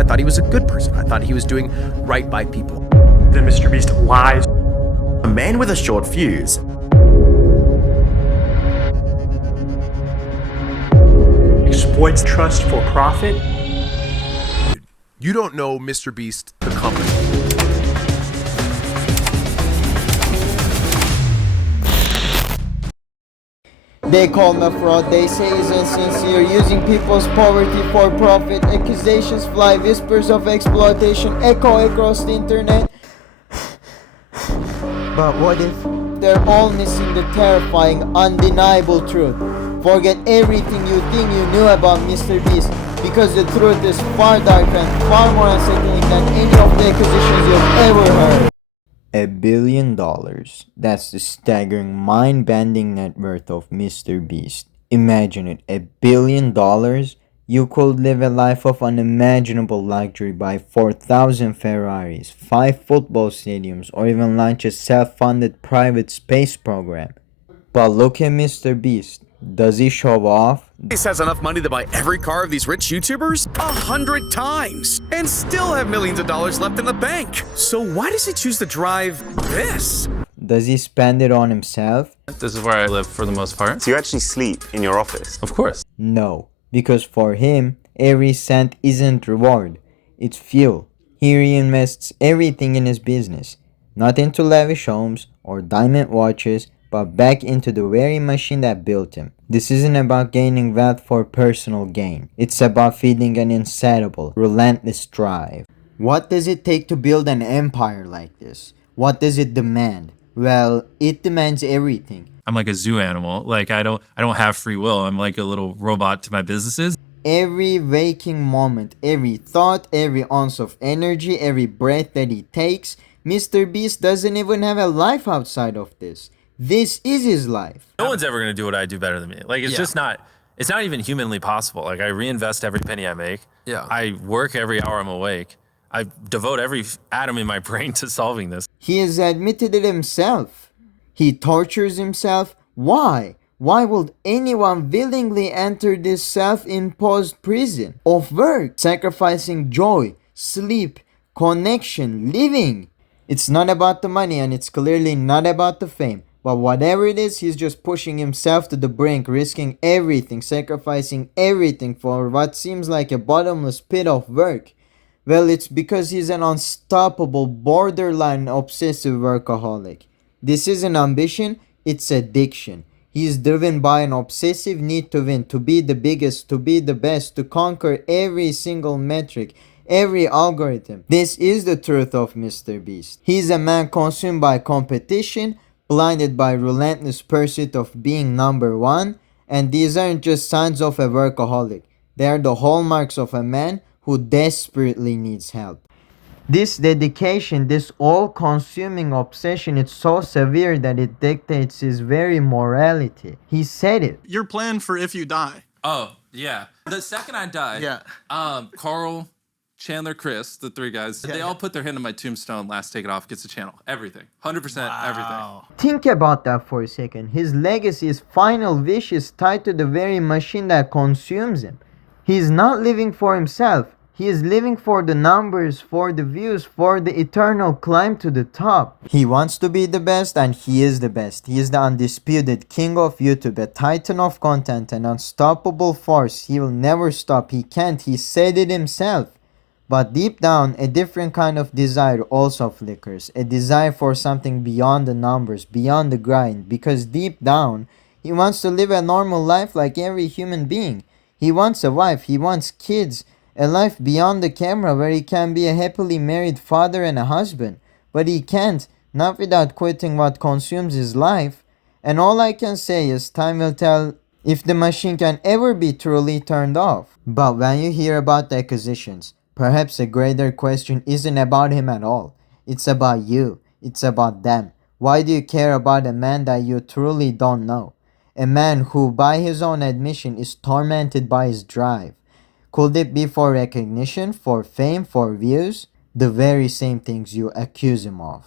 I thought he was a good person. I thought he was doing right by people. Then MrBeast lies. A man with a short fuse. Exploits trust for profit. You don't know MrBeast, the company. They call me fraud, they say he's insincere, using people's poverty for profit. Accusations fly, whispers of exploitation echo across the internet. But what if they're all missing the terrifying, undeniable truth? Forget everything you think you knew about MrBeast, because the truth is far darker and far more unsettling than any of the accusations you've ever heard. $1 billion. That's the staggering, mind-bending net worth of MrBeast. Imagine it, $1 billion? You could live a life of unimaginable luxury, buy 4,000 Ferraris, 5 football stadiums, or even launch a self-funded private space program. But look at MrBeast. Does he show off? This has enough money to buy every car of these rich YouTubers 100 times and still have millions of dollars left in the bank. So why does he choose to drive this? Does he spend it on himself? This is where I live for the most part. So you actually sleep in your office? Of course. No, because for him, every cent isn't reward, it's fuel. He reinvests everything in his business, not into lavish homes or diamond watches, but back into the very machine that built him. This isn't about gaining wealth for personal gain. It's about feeding an insatiable, relentless drive. What does it take to build an empire like this? What does it demand? Well, it demands everything. I'm like a zoo animal. Like I don't have free will. I'm like a little robot to my businesses. Every waking moment, every thought, every ounce of energy, every breath that he takes, MrBeast doesn't even have a life outside of this. This is his life. No one's ever gonna do what I do better than me. Like it's not even humanly possible. Like I reinvest every penny I make. Yeah. I work every hour I'm awake. I devote every atom in my brain to solving this. He has admitted it himself. He tortures himself. Why? Why would anyone willingly enter this self-imposed prison of work, sacrificing joy, sleep, connection, living? It's not about the money, and it's clearly not about the fame. But whatever it is, he's just pushing himself to the brink, risking everything, sacrificing everything for what seems like a bottomless pit of work. Well, it's because he's an unstoppable, borderline obsessive workaholic. This isn't ambition, it's addiction. He is driven by an obsessive need to win, to be the biggest, to be the best, to conquer every single metric, every algorithm. This is the truth of MrBeast. He's a man consumed by competition, blinded by relentless pursuit of being number one, and these aren't just signs of a workaholic. They are the hallmarks of a man who desperately needs help. This dedication, this all-consuming obsession, it's so severe that it dictates his very morality. He said it. Your plan for if you die. Oh, yeah. The second I died, Carl, Chandler, Chris, the 3 guys, they all put their hand on my tombstone, last take it off, gets the channel. Everything. 100% everything. Think about that for a second. His legacy, his final wish is tied to the very machine that consumes him. He's not living for himself. He is living for the numbers, for the views, for the eternal climb to the top. He wants to be the best, and he is the best. He is the undisputed king of YouTube, a titan of content, an unstoppable force. He will never stop. He can't. He said it himself. But deep down, a different kind of desire also flickers. A desire for something beyond the numbers, beyond the grind. Because deep down, he wants to live a normal life like every human being. He wants a wife, he wants kids, a life beyond the camera where he can be a happily married father and a husband. But he can't, not without quitting what consumes his life. And all I can say is time will tell if the machine can ever be truly turned off. But when you hear about the accusations, perhaps a greater question isn't about him at all. It's about you. It's about them. Why do you care about a man that you truly don't know? A man who, by his own admission, is tormented by his drive. Could it be for recognition, for fame, for views? The very same things you accuse him of.